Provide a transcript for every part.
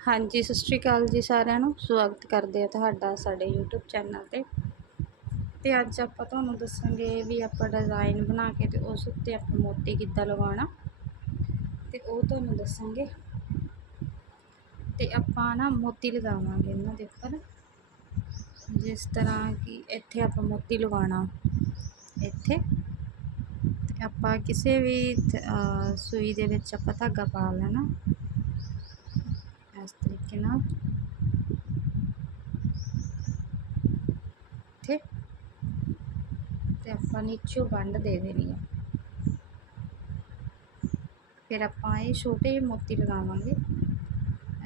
ਹਾਂਜੀ, ਸਤਿ ਸ਼੍ਰੀ ਅਕਾਲ ਜੀ ਸਾਰਿਆਂ ਨੂੰ। ਸਵਾਗਤ ਕਰਦੇ ਆ ਤੁਹਾਡਾ ਸਾਡੇ YouTube ਚੈਨਲ ਤੇ। ਤੇ ਅੱਜ ਆਪਾਂ ਤੁਹਾਨੂੰ ਦੱਸਾਂਗੇ ਵੀ ਆਪਾਂ ਡਿਜ਼ਾਈਨ ਬਣਾ ਕੇ ਤੇ ਉਸ ਉੱਤੇ ਆਪਾਂ ਮੋਤੀ ਕਿੱਦਾਂ ਲਗਾਉਣਾ ਤੇ ਉਹ ਤੁਹਾਨੂੰ ਦੱਸਾਂਗੇ। ਤੇ ਆਪਾਂ ਨਾ ਮੋਤੀ ਲਗਾਵਾਂਗੇ ਇਹਨਾਂ ਦੇ ਉੱਪਰ। ਜਿਸ ਤਰ੍ਹਾਂ ਕਿ ਇੱਥੇ ਆਪਾਂ ਮੋਤੀ ਲਗਾਉਣਾ ਇੱਥੇ। ਤੇ ਆਪਾਂ ਕਿਸੇ ਵੀ ਸੂਈ ਦੇ ਵਿੱਚ ਆਪਾਂ ਧਾਗਾ ਪਾ ਲੈਣਾ। ਇਸ ਤਰੀਕੇ ਨਾਲ ਇੱਥੇ ਤੇ ਆਪਾਂ ਨੀਚੋਂ ਵੰਡ ਦੇ ਦੇਣੀ ਹੈ ਫਿਰ ਆਪਾਂ ਇਹ ਛੋਟੇ ਮੋਤੀ ਲਗਾਵਾਂਗੇ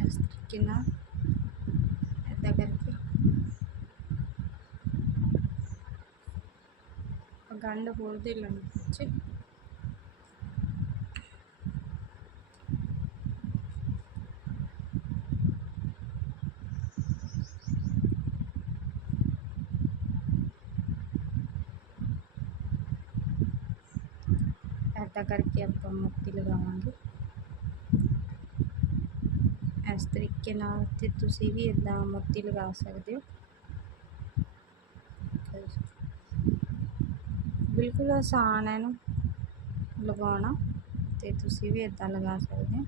ਇਸ ਤਰੀਕੇ ਨਾਲ ਇਦਾਂ ਕਰਕੇ ਗੰਢ ਹੋਰ ਦੇ ਲੈਣੀ ਵਿੱਚ ਇੱਦਾਂ ਕਰਕੇ ਆਪਾਂ ਮੋਤੀ ਲਗਾਵਾਂਗੇ। ਇਸ ਤਰੀਕੇ ਨਾਲ ਤੇ ਤੁਸੀਂ ਵੀ ਇਦਾਂ ਮੋਤੀ ਲਗਾ ਸਕਦੇ ਹੋ। ਬਿਲਕੁਲ ਆਸਾਨ ਹੈ ਇਹਨੂੰ ਲਗਾਉਣਾ ਤੇ ਤੁਸੀਂ ਵੀ ਇਦਾਂ ਲਗਾ ਸਕਦੇ ਹੋ।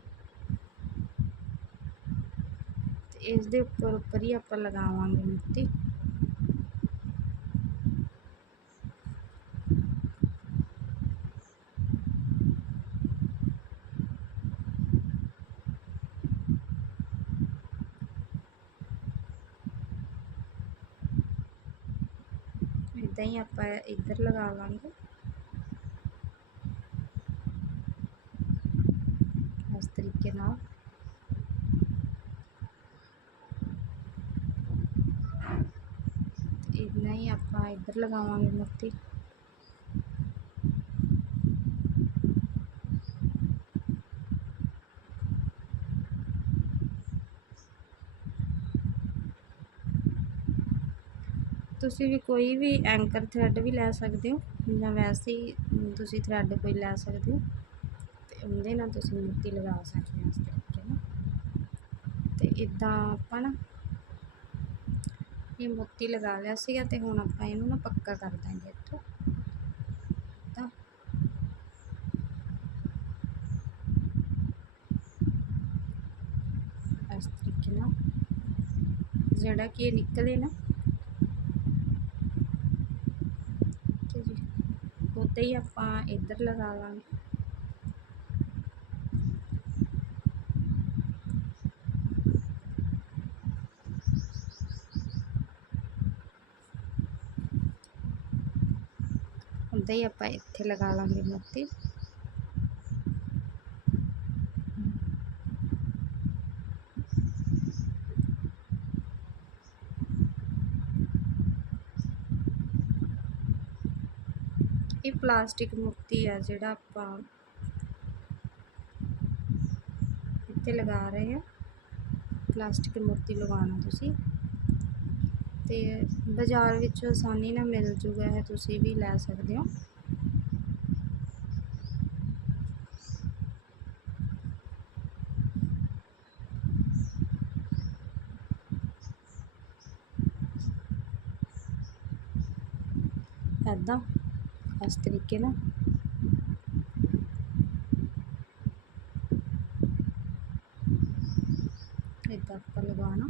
ਤੇ ਇਸ ਦੇ ਉੱਪਰ ਉੱਪਰ ਹੀ ਆਪਾਂ ਲਗਾਵਾਂਗੇ ਮੋਤੀ। ਇਦਾਂ ਹੀ ਆਪਾਂ ਇੱਧਰ ਲਗਾ ਇਸ ਤਰੀਕੇ ਨਾਲ। ਇਦਾਂ ਹੀ ਆਪਾਂ ਇੱਧਰ ਲਗਾਵਾਂਗੇ ਮੋਤੀ ਤੁਸੀਂ ਵੀ ਕੋਈ ਵੀ ਐਂਕਰ ਥਰੈਡ ਵੀ ਲੈ ਸਕਦੇ ਹੋ, ਜਾਂ ਵੈਸੇ ਹੀ ਤੁਸੀਂ ਥਰੈਡ ਕੋਈ ਲੈ ਸਕਦੇ ਹੋ, ਤੇ ਉਹਦੇ ਨਾਲ ਤੁਸੀਂ ਮੋਤੀ ਲਗਾ ਸਕਦੇ ਹੋ ਇਸ ਤਰੀਕੇ ਨਾਲ। ਤੇ ਇਦਾਂ ਆਪਾਂ ਨਾ ਇਹ ਮੋਤੀ ਲਗਾ ਲਿਆ ਸੀਗਾ ਤੇ ਹੁਣ ਆਪਾਂ ਇਹਨੂੰ ਨਾ ਪੱਕਾ ਕਰ ਦਾਂਗੇ ਇੱਥੋਂ। ਇਸ ਤਰੀਕੇ ਨਾਲ ਜਿਹੜਾ ਕਿ ਇਹ ਨਿਕਲੇ ਨਾ ਉੱਤੇ ਹੀ ਆਪਾਂ ਇੱਧਰ ਲਗਾ ਲਾਂਗੇ। ਉੱਦਾਂ ਹੀ ਆਪਾਂ ਇੱਥੇ ਲਗਾ ਲਾਂਗੇ ਮੋਤੀ ਇਹ ਪਲਾਸਟਿਕ ਮੋਤੀ ਆ ਜਿਹੜਾ ਆਪਾਂ ਇੱਥੇ ਲਗਾ ਰਹੇ ਆ ਪਲਾਸਟਿਕ ਮੋਤੀ ਲਗਾਉਣਾ ਤੁਸੀਂ। ਤੇ ਬਾਜ਼ਾਰ ਵਿੱਚ ਆਸਾਨੀ ਨਾਲ ਮਿਲ ਜੂਗਾ ਹੈ ਤੁਸੀਂ ਵੀ ਲੈ ਸਕਦੇ ਹੋ। ਇੱਦਾਂ ਇਸ ਤਰੀਕੇ ਨਾਲ। ਇੱਦਾਂ ਆਪਾਂ ਲਗਾਉਣਾ।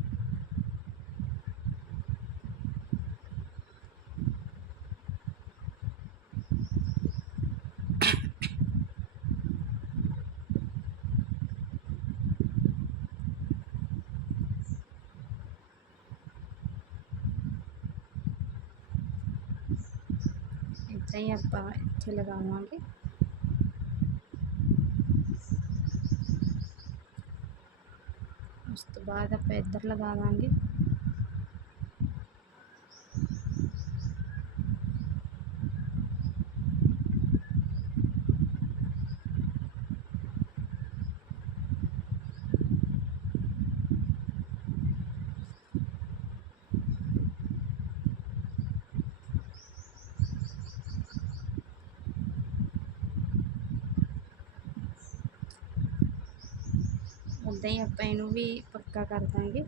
ਇੱਦਾਂ ਹੀ ਆਪਾਂ ਇੱਥੇ ਲਗਾਵਾਂਗੇ ਉਸ ਤੋਂ ਬਾਅਦ ਆਪਾਂ ਇੱਧਰ ਲਗਾਵਾਂਗੇ ਉਦਾਂ ਹੀ, ਆਪਾਂ ਇਹਨੂੰ ਵੀ ਪੱਕਾ ਕਰ ਦਾਂਗੇ।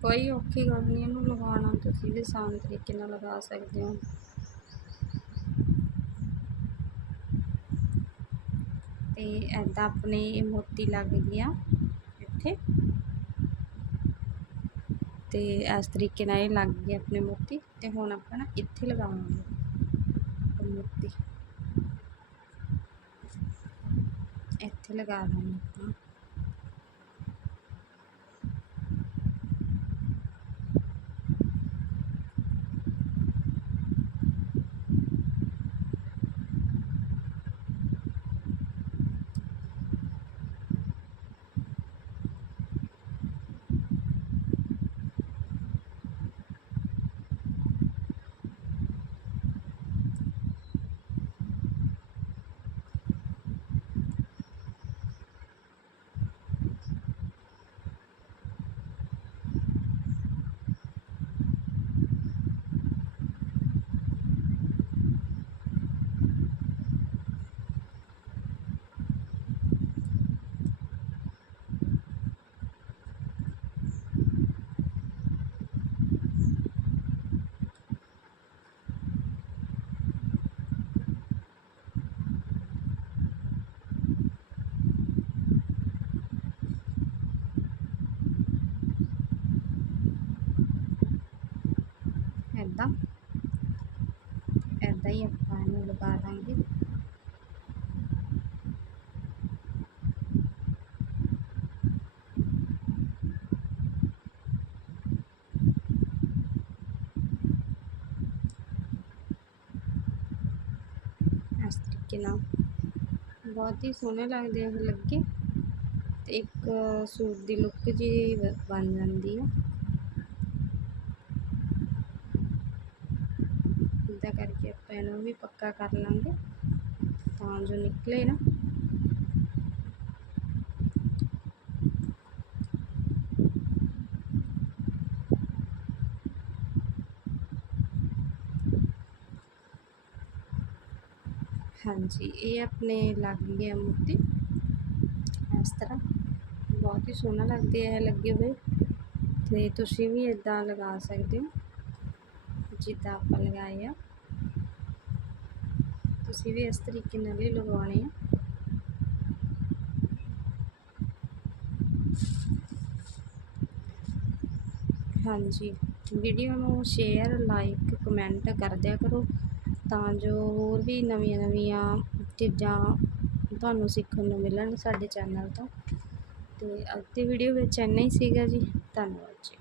ਕੋਈ ਔਖੀ ਗੱਲ ਨਹੀਂ, ਇਹਨੂੰ ਲਗਾਉਣਾ ਤੁਸੀਂ ਵੀ ਆਸਾਨ ਤਰੀਕੇ ਨਾਲ ਲਗਾ ਸਕਦੇ ਹੋ। ਤੇ ਐਦਾਂ ਆਪਣੇ ਇਹ ਮੋਤੀ ਲੱਗ ਗਿਆ ਇੱਥੇ। ਤੇ ਇਸ ਤਰੀਕੇ ਨਾਲ ਇਹ ਲੱਗ ਗਏ ਆਪਣੇ ਮੋਤੀ ਤੇ ਹੁਣ ਆਪਾਂ ਨਾ ਇੱਥੇ ਲਗਾਵਾਂਗੇ ਇਹ ਮੋਤੀ। ਇੱਥੇ ਲਗਾ ਦਾਂਗੇ ਆਪਾਂ। ਐਦਾਂ ਐਦਾਂ ਹੀ ਆਪਾਂ ਇਹਨੂੰ ਲਗਾ ਦਾਂਗੇ। ਇਸ ਤਰੀਕੇ ਨਾਲ। ਬਹੁਤ ਹੀ ਸੋਹਣੇ ਲੱਗਦੇ ਆ ਇਹ ਲੱਗੇ। ਤੇ ਇੱਕ ਸੂਟ ਦੀ ਲੁੱਕ ਜੀ ਬਣ ਜਾਂਦੀ ਆ। ਇੱਦਾਂ ਕਰਕੇ ਆਪਾਂ ਇਹਨੂੰ ਵੀ ਪੱਕਾ ਕਰ ਲਾਂਗੇ ਤਾਂ ਜੋ ਨਿਕਲੇ ਨਾ ਹਾਂਜੀ ਇਹ ਆਪਣੇ ਲੱਗ ਗਿਆ ਮੋਤੀ ਇਸ ਤਰ੍ਹਾਂ ਬਹੁਤ ਹੀ ਸੋਹਣਾ ਲੱਗਦੇ ਆ ਇਹ ਲੱਗੇ ਹੋਏ ਤੇ ਤੁਸੀਂ ਵੀ ਇਦਾਂ ਲਗਾ ਸਕਦੇ ਹੋ ਜਿੱਦਾਂ ਆਪਾਂ ਲਗਾਏ ਆ ਤੁਸੀਂ ਵੀ ਇਸ ਤਰੀਕੇ ਨਾਲ ਹੀ ਲਗਵਾਉਣੇ ਆ। ਹਾਂਜੀ ਵੀਡੀਓ ਨੂੰ ਸ਼ੇਅਰ ਲਾਈਕ ਕਮੈਂਟ ਕਰ ਦਿਆ ਕਰੋ ਤਾਂ ਜੋ ਹੋਰ ਵੀ ਨਵੀਆਂ ਨਵੀਆਂ ਚੀਜ਼ਾਂ ਤੁਹਾਨੂੰ ਸਿੱਖਣ ਨੂੰ ਮਿਲਣ ਸਾਡੇ ਚੈਨਲ ਤੋਂ। ਤੇ ਅੱਜ ਦੀ ਵੀਡੀਓ ਵਿੱਚ ਇੰਨਾ ਹੀ ਸੀਗਾ ਜੀ। ਧੰਨਵਾਦ ਜੀ।